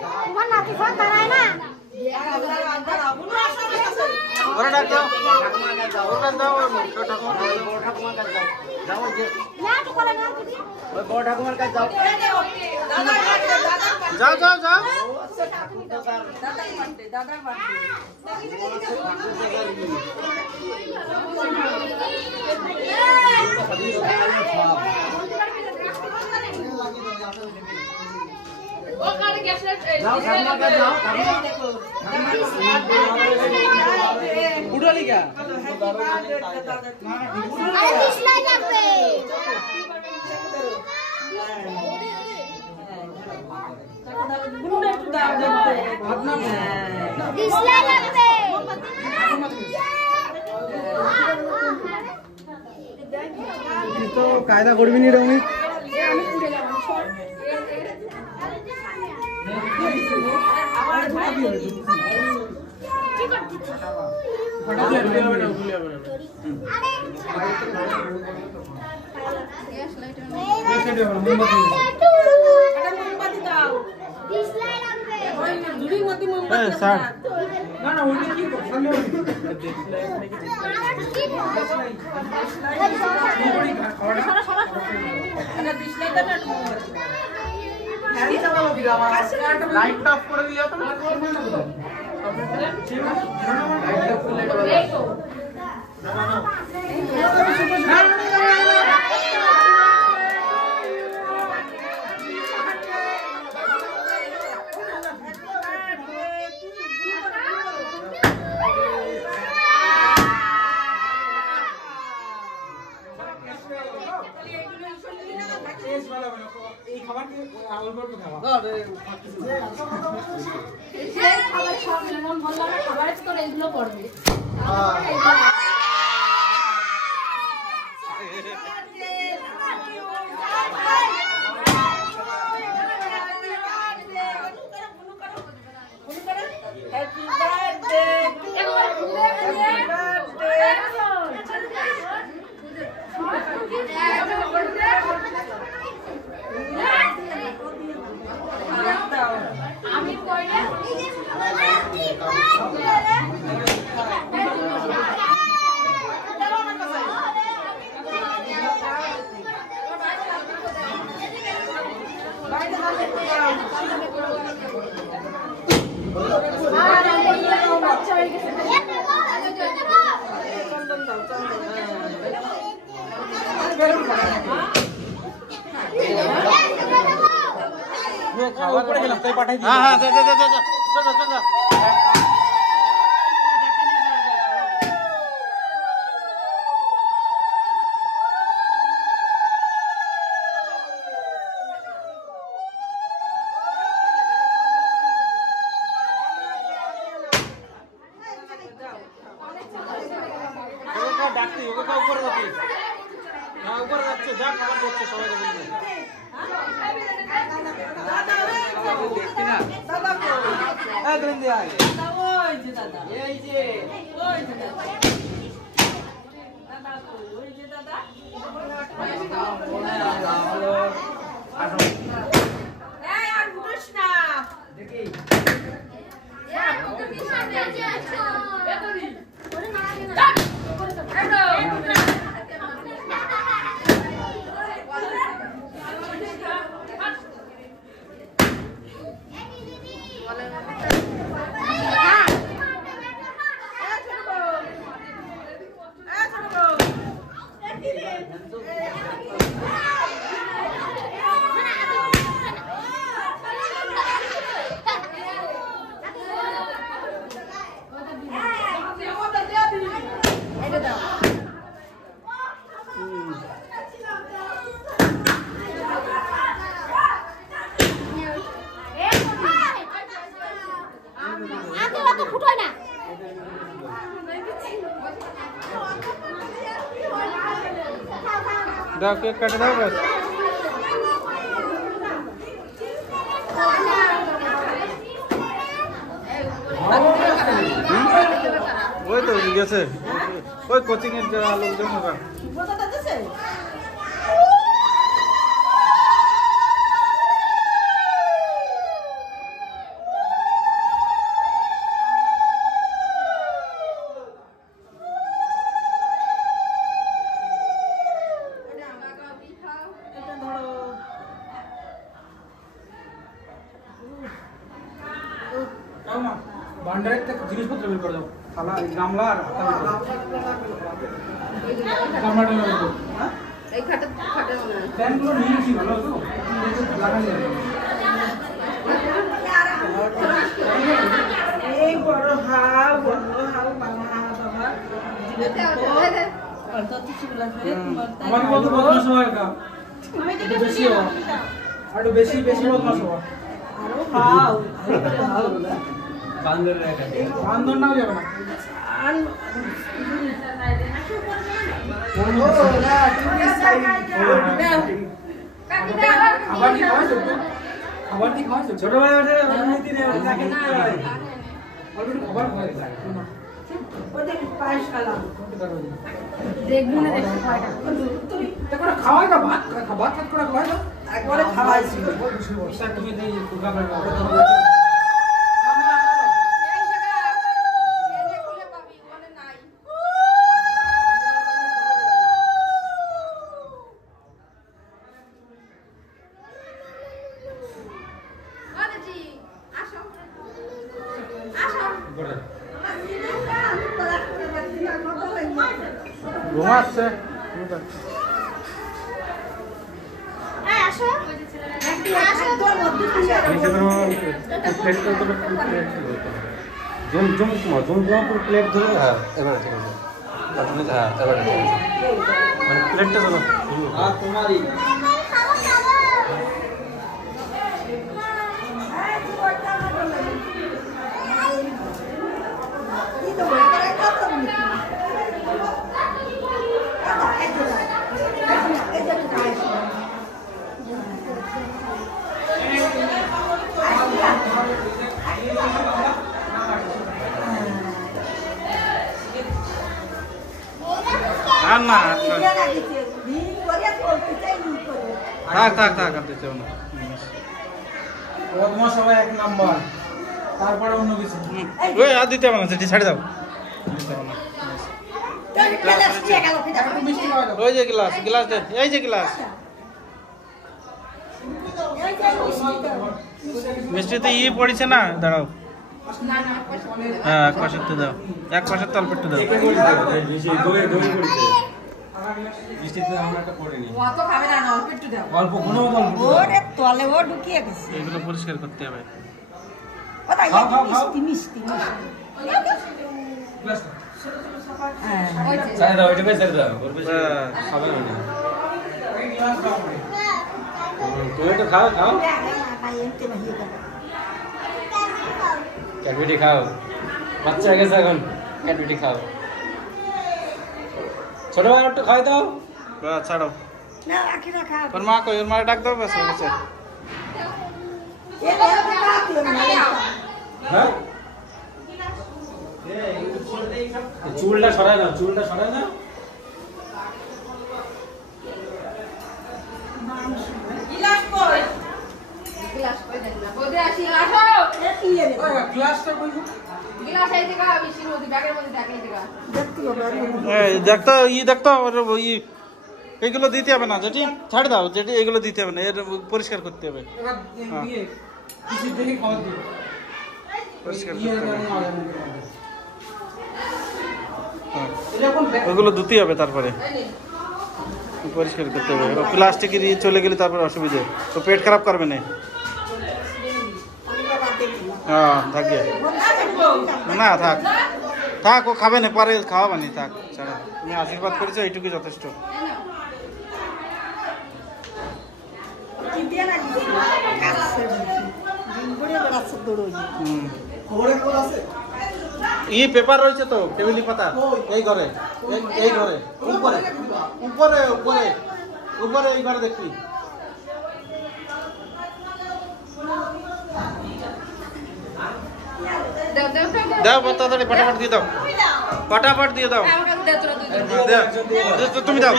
তোমার নাতি ফোন দাঁড়ায় না ওরা ডাক দাও ওরা দাও বড় ঠাকুমার কাছে যাও যাও যে না তো বলে না দিদি ওই বড় ঠাকুমার কাছে যাও যাও যাও যাও দাদার বাড়ি ও কারে গেছে যাও ঠাকুমার কাছে যাও উড়ালি কা আরে ডিসলাই লাগবে গুন্ডা একটু দাও ডিসলাই লাগবে তো কায়দা করবি নি রমি মোমবাতি দাও ডিসলাই লাগবে ওই ঝুড়ির মধ্যে মোমবাতি স্যার না না ওইটা কি করছালে এটা ডিসলাই দাও না মোমবাতি ফ্যান চালালো দিলা আমার লাইট অফ করে দিও তো এই তো এই খাবার কি অল্প অল্প খাওয়া যে খাবার সব যেমন বললাম না খাবার করে এগুলো পড়বে হ্যাপি বার্থডে একবার ঘুরে আমি কইলে বাচ্চা হয়ে গেছে চন্দন দাও চন্দন উপরে গেলাম তাই পাঠাই দিই হ্যাঁ হ্যাঁ যা যা যা যা চল চল যা ওকে ডাকতি ওকে উপরে যাচ্ছি না উপরে যাচ্ছে যা খাবার করছে সবাই বলবে দেখছি না দাদা কো এই দিন দি আয় দাদা ওই যে দাদা এই যে ওই যে দাদা দাদা কো ওই যে দাদা এই আর বুঝছ না দেখি দাও কেক কাটে দাও বাস ওই তো গেছে ওই কোচিং এর লোকজন ওরা ভান্ডারের থেকে জিনিসপত্র বের করে দাও থালা এই গামলা আর হাতা বের করো। গামলাটা বের করো। এই খাটে খাটে মনে হয় ফ্যানগুলো নিয়ে আসি ভালো তো লাগানো যাবে এই বড় হাও বড় হাও বাবা বাবা অল্প কিছু লাগবে তোমার তাই আমার কত বদমাশ হয় কা আমি একটু বেশি হওয়া আর একটু বেশি বেশি বদমাশ হওয়া আরো হাও বান্ধন নাও যাবে না খাবার কি খাওয়াইছো খাবার কি খাওয়াইছো ছোটবেলা অনুমতি নেই তাকে দিতে হয় অল্প একটু খাবার খাওয়াই যায় ওদের পায়েস খালাম দেখবো না দেখতে পায়টা দেখো না খাওয়াই না ভাত ভাত ভাত করে খাওয়াই না একবারে খাওয়াইছি স্যার তুমি এই কুকা করে এই জায়গা এই যে খুলে পাবি ওখানে নাই আদেজি আসো আসো ঘুমাচ্ছে এই আসো প্লেট ধরে হ্যাঁ এবারে ঠিক আছে হ্যাঁ এবারে মানে প্লেটটা চলো আর তোমারই না থাক আনতে চাও না বদমাশ সবাই এক নাম্বার তারপরে অন্য কিছু ওই আর দিতে হবে না সেটি ছাড়ে দাও একটু মিষ্টি খাওয়াই দাও ওই যে গ্লাস দে এই যে গ্লাস মিষ্টিতে পড়েছে না দাঁড়াও হ্যাঁ এক পাশের তো দাও এক পাশের তলপেটটা দাও অত খাবে না অল্প একটু দাও অল্প কোনো অল্প ওরে তলে ও ঢুকিয়ে গেছে এগুলো পরিষ্কার করতে হবে ওটাই খাও, খাও, খাও। মিষ্টি মিষ্টি গ্লাসটা হ্যাঁ ওই যে খাবে না এই গ্লাস দাও তুমি তো খাও ক্যাডবেরি খাও বাচ্চা হয়ে গেছে এখন ক্যাডবেরি খাও ছোট ভাই একটু খাই দাও ছাড়ো না রাখি রাখা তোর মা কই ওর মা ডাক দাও ব্যাস হয়ে গেছে হ্যাঁ চুলটা সরায় না গিলাস কই গ্লাস কই দেখলা বদে আসি আসো গ্লাসটা কই গ্লাস এই দিকে বেশি নদী ব্যাগের মধ্যে দেখে এই দিকে দেখতো দেখতো এইগুলো দিতে হবে না যেটি ছাড় দাও যেটি এগুলো দিতে হবে না এর পরিষ্কার করতে হবে এবার দিয়ে কিছু দেখে খাওয়া দিই পরিষ্কার ইয়ে করতে হবে হ্যাঁ। এরকম ওগুলো ধুতে হবে তারপরে পরিষ্কার করতে হবে প্লাস্টিকের চলে গেলে তারপরে অসুবিধে তো পেট খারাপ করবে না হ্যাঁ থাকিয়ে না থাক ও খাবে না পরে খাওয়াবে না থাক ছাড়া তুমি আশীর্বাদ করেছো এইটুকু যথেষ্ট পেপার রয়েছে তো টেবিলি পাতা এই ঘরে এই ঘরে উপরে উপরে উপরে উপরে এই ঘরে দেখি দাও তাড়াতাড়ি ফটাফট দিয়ে দাও ফটাফট দিয়ে দাও আমাকে দে তোরা দুইজন তুমি দাও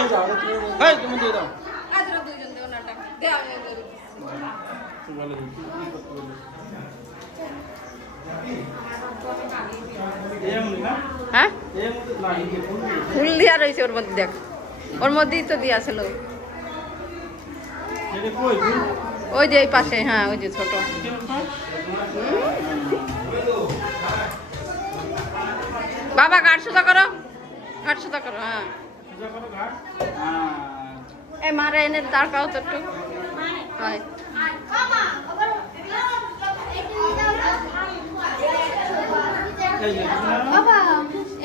হ্যাঁ তুমি দিয়ে দাও আজ তোরা দুইজন দেও না টাকা দে আমি হ্যাঁ ফুল দিয়া রয়েছে ওর মধ্যে দেখ ওর মধ্যেই তো দিয়া ছিল ওই যে এই পাশে হ্যাঁ ওই যে ছোট বাবা ঘাট সোজা করো, ঘাট সোজা করো। হ্যাঁ সোজা করো ঘাট। এই মারে এনে দাঁড়াও তো একটু। হয় বাবা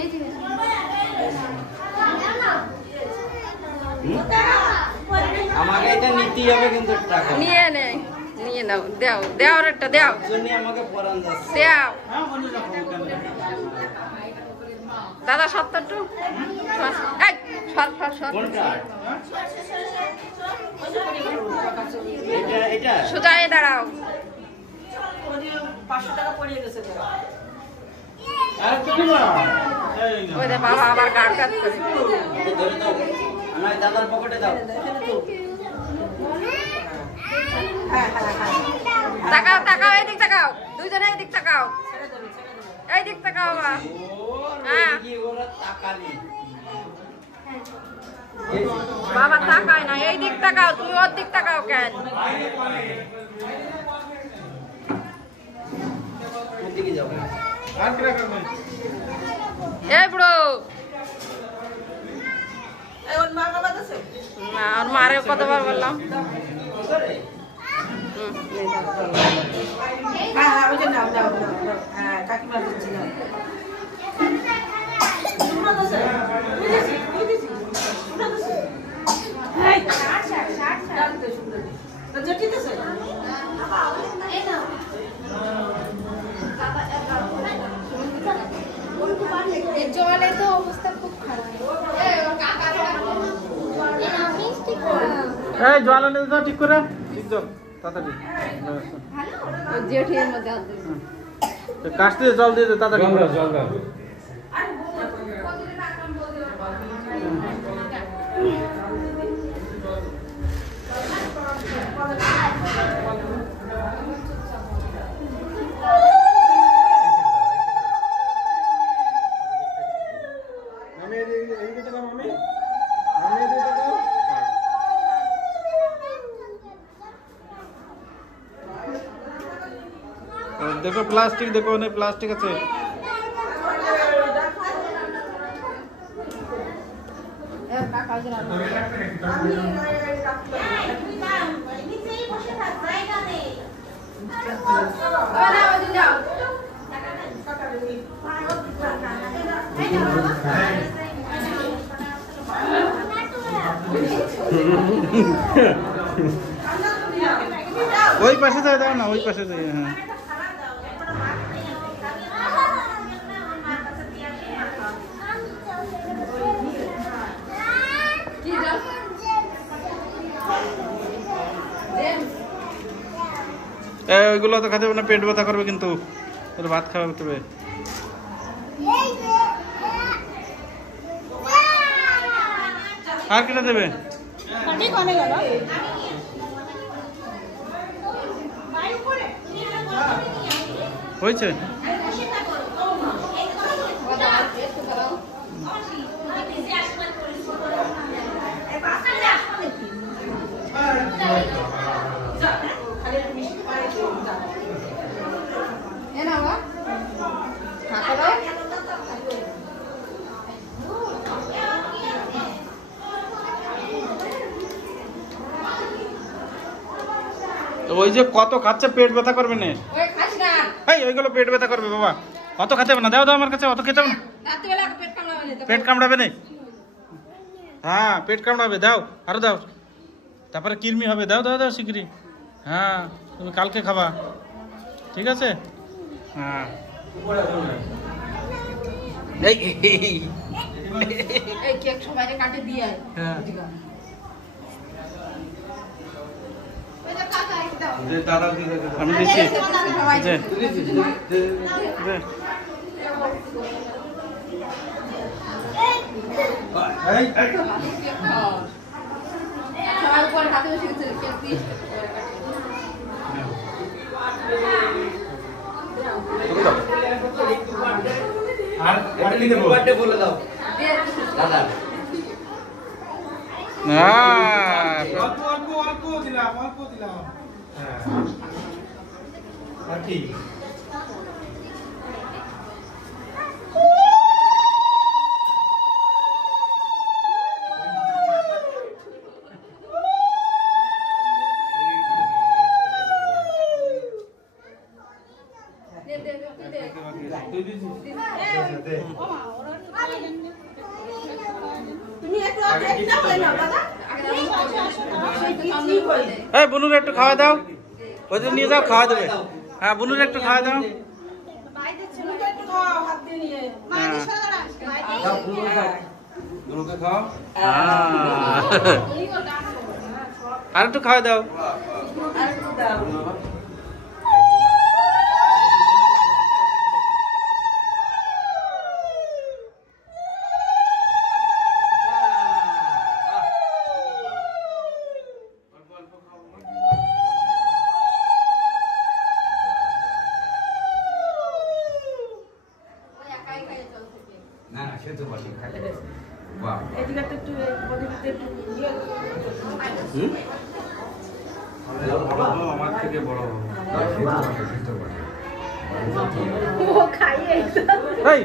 এই দিকে আমাকে এটা নিতেই হবে কিন্তু টাকা নিয়ে নে, নিয়ে নাও, দাও দাও একটা দাও, জন্য আমাকে পরান যাচ্ছে দাও হ্যাঁ বন্ধু রাখো ওখানে। দাদা 70 এই সর সর সর কোনটা এটা এটা সোজা হয়ে দাঁড়াও। 500 টাকা পড়িয়ে গেছে আর কি দিবা? এই নাও। ওই দে বাবা আবার গাড় কাজ করে। এটা ধরে দাও আমার দাদার পকেটে দাও তাকাও তাকাও, এদিক তাকাও, দুইজনে এদিক তাকাও, এইদিক তাকাও বাবা। হ্যাঁ কি ওরা টাকা নেই বাবা তাকায় না, এই দিক তাকাও, তুমি ওর দিক তাকাও কেন? কোন দিকে যাও আর কি রাখবে? এই বুড়ো এখন মা বাবা আছে না, আর মারে কতবার বললাম। হ্যাঁ হ্যাঁ ওই যে নাও নাও নাও হ্যাঁ কাকিমা দিচ্ছি না সুন্দর আছে বুঝেছি বুঝেছি সুন্দর আছে এই জানতে সুন্দর তো যেটি আছে এই নাও এই জলে তো অবস্থা খুব খারাপ। এই ওর কাকা এই নাও মিষ্টি খাও। এই জল এনে দাও ঠিক করে। ঠিক দাও তাড়াতাড়ি। ওই জেঠির মধ্যে হাত দিয়েছে। কাস্তে জল দিয়ে দে তাড়াতাড়ি। জল দাও। देखो प्लास्टिक देखो नहीं प्लास्टिक আছে ওই পাশে যায় দাও না ওই পাশে যায় হ্যাঁ ওইগুলো তো খেতে হবে না পেট ব্যথা করবে কিন্তু ওর ভাত খাওয়া হবে আর কেটে দেবে হয়েছে ওই যে কত খাচ্ছে পেট ব্যথা করবে না এই ওইগুলো পেট ব্যথা করবে বাবা অত খেতে হবে না দাও দাও আমার কাছে অত খেতে হবে না পেট কামড়াবে না হ্যাঁ পেট কামড়াবে দাও আরো দাও তারপরে কৃমি হবে দাও দাও দাও শিগগিরি হ্যাঁ তুমি কালকে খাবা ঠিক আছে হ্যাঁ এই কেক সবাই কাটে দিয়ে হ্যাঁ আমি দিচ্ছি সবাই উপরে হাতে বসে গেছে কেক পিস আর বার্থডে বলে দাও দাদা না অল্প দিলাম হ্যাঁ আর কি এই বুনুর একটু খাওয়া দাও, ওদের নিয়ে যাও, খাওয়া দেবে। হ্যাঁ বুনুর একটু খাওয়া দাও। আর একটু খাওয়া দাও। আমার থেকে বড় এই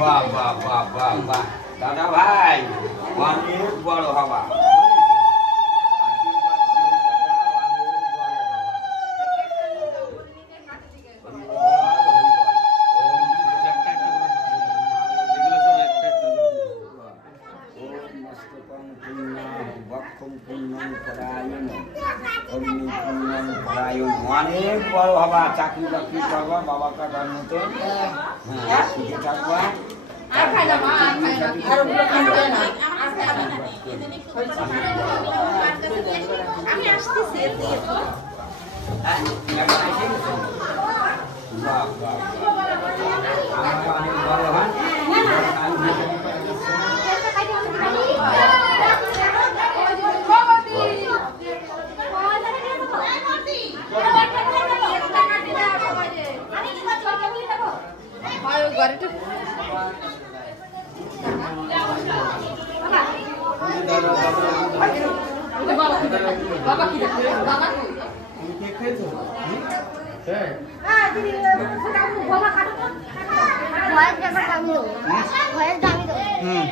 বাহ বাহ বাহ বাহ বাহ দাদা ভাই অনেক বড় হবা। অনেক বড় হবা, চাকরি বাকরি করবা, বাবা কাকার মতো শিখে থাকবা। অনেক বড় হয়। বাবা কি দেখবে? বাবা ভয়ের দামি তো হুম